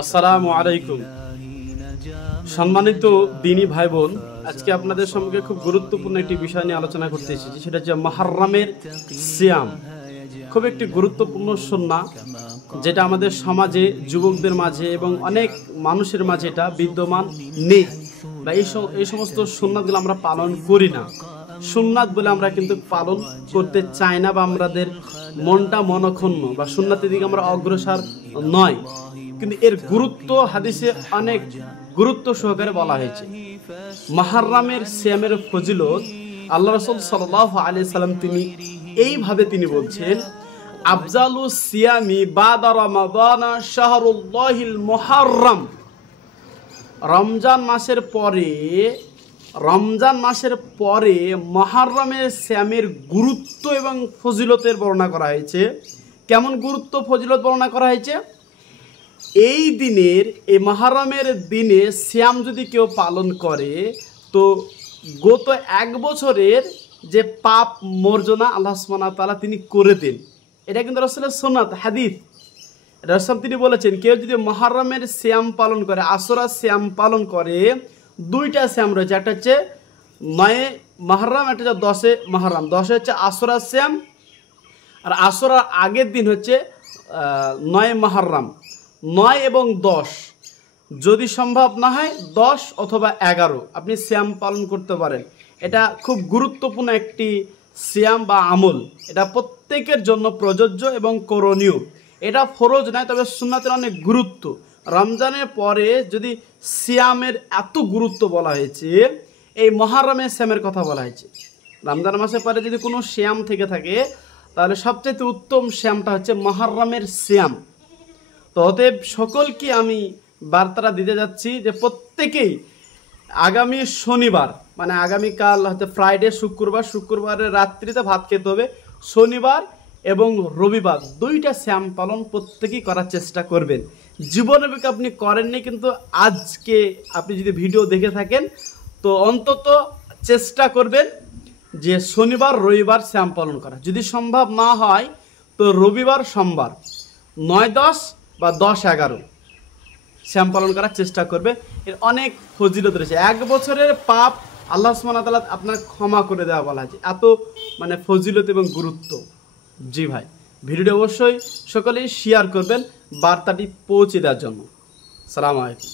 আসসালামু আলাইকুম। সম্মানিত দিনী ভাই বোন, আজকে আপনাদের সঙ্গে খুব গুরুত্বপূর্ণ একটি বিষয় নিয়ে আলোচনা করতে এসেছি, সেটা হচ্ছে মুহররমের সিয়াম। খুব একটি গুরুত্বপূর্ণ সুন্নাহ, যেটা আমাদের সমাজে যুবকদের মাঝে এবং অনেক মানুষের মাঝে এটা বিদ্যমান নেই, বা এই সমস্ত সুন্নাতগুলো আমরা পালন করি না। সুন্নাত বলে আমরা কিন্তু পালন করতে চাই না, বা আমাদের মনটা মনক্ষুণ্ণ, বা সুন্নাতের দিকে আমরা অগ্রসর নয়। কিন্তু এর গুরুত্ব হাদিসে অনেক গুরুত্ব সহকারে বলা হয়েছে। মুহররমের সিয়ামের ফজিলত আল্লাহ রাসূল সাল্লাল্লাহু আলাইহি সাল্লাম তিনি এইভাবে তিনি বলছেন, আফজালু সিয়ামি বাদা রমাদান শাহরুল্লাহিল মুহররম। রমজান মাসের পরে মুহররমের সিয়ামের গুরুত্ব এবং ফজিলতের বর্ণনা করা হয়েছে। কেমন গুরুত্ব ফজিলত বর্ণনা করা হয়েছে? এই মুহররমের দিনে সিয়াম যদি কেউ পালন করে, তো গত এক বছরের যে পাপ মার্জনা আল্লাহ সুবহানাহু ওয়া তাআলা তিনি করে দেন। এটা কিন্তু রাসূলের সুন্নাত হাদিস। রাসূল তিনি বলেছেন, কেউ যদি মুহররমের সিয়াম পালন করে, আশুরা সিয়াম পালন করে, দুইটা সিয়াম রয়েছে, একটা হচ্ছে 9 মুহররম, একটা হচ্ছে 10 মুহররম। 10 হচ্ছে আশুরা সিয়াম, আর আশুরার আগের দিন হচ্ছে 9 মুহররম। 9 এবং 10 যদি সম্ভব না হয় 10 অথবা 11 আপনি সিয়াম পালন করতে পারেন। এটা খুব গুরুত্বপূর্ণ একটি সিয়াম বা আমল। এটা প্রত্যেকের জন্য প্রযোজ্য এবং করণীয়। এটা ফরজ নয়, তবে সুন্নাতের অনেক গুরুত্ব। রমজানের পরে যদি সিয়ামের এত গুরুত্ব বলা হয়েছে, এই মুহররমের সিয়ামের কথা বলা হয়েছে। রমজান মাসের পরে যদি কোনো সিয়াম থেকে থাকে, তাহলে সবচেয়ে উত্তম সিয়ামটা হচ্ছে মুহররমের সিয়াম। তো অতএব সকলকে আমি বার্তাটা দিতে যাচ্ছি যে প্রত্যেকেই আগামী শনিবার, মানে আগামীকাল হচ্ছে ফ্রাইডে, শুক্রবারের রাত্রিতে ভাত খেতে হবে। শনিবার এবং রবিবার দুইটা সিয়াম পালন প্রত্যেকেই করার চেষ্টা করবেন। জীবনে আপনি করেননি, কিন্তু আজকে আপনি যদি ভিডিও দেখে থাকেন, তো অন্তত চেষ্টা করবেন যে শনিবার রবিবার সিয়াম পালন করা। যদি সম্ভব না হয় তো রবিবার সোমবার 9-10 বা 10-11 সিয়াম পালন করার চেষ্টা করবে। এর অনেক ফজিলত রয়েছে। এক বছরের পাপ আল্লাহ সুবহানাহু ওয়া তাআলা আপনার ক্ষমা করে দেওয়া বলা আছে, এত মানে ফজিলত এবং গুরুত্ব। জি ভাই, ভিডিওটি অবশ্যই সকলেই শেয়ার করবেন বার্তাটি পৌঁছে দেওয়ার জন্য। আসসালামু আলাইকুম।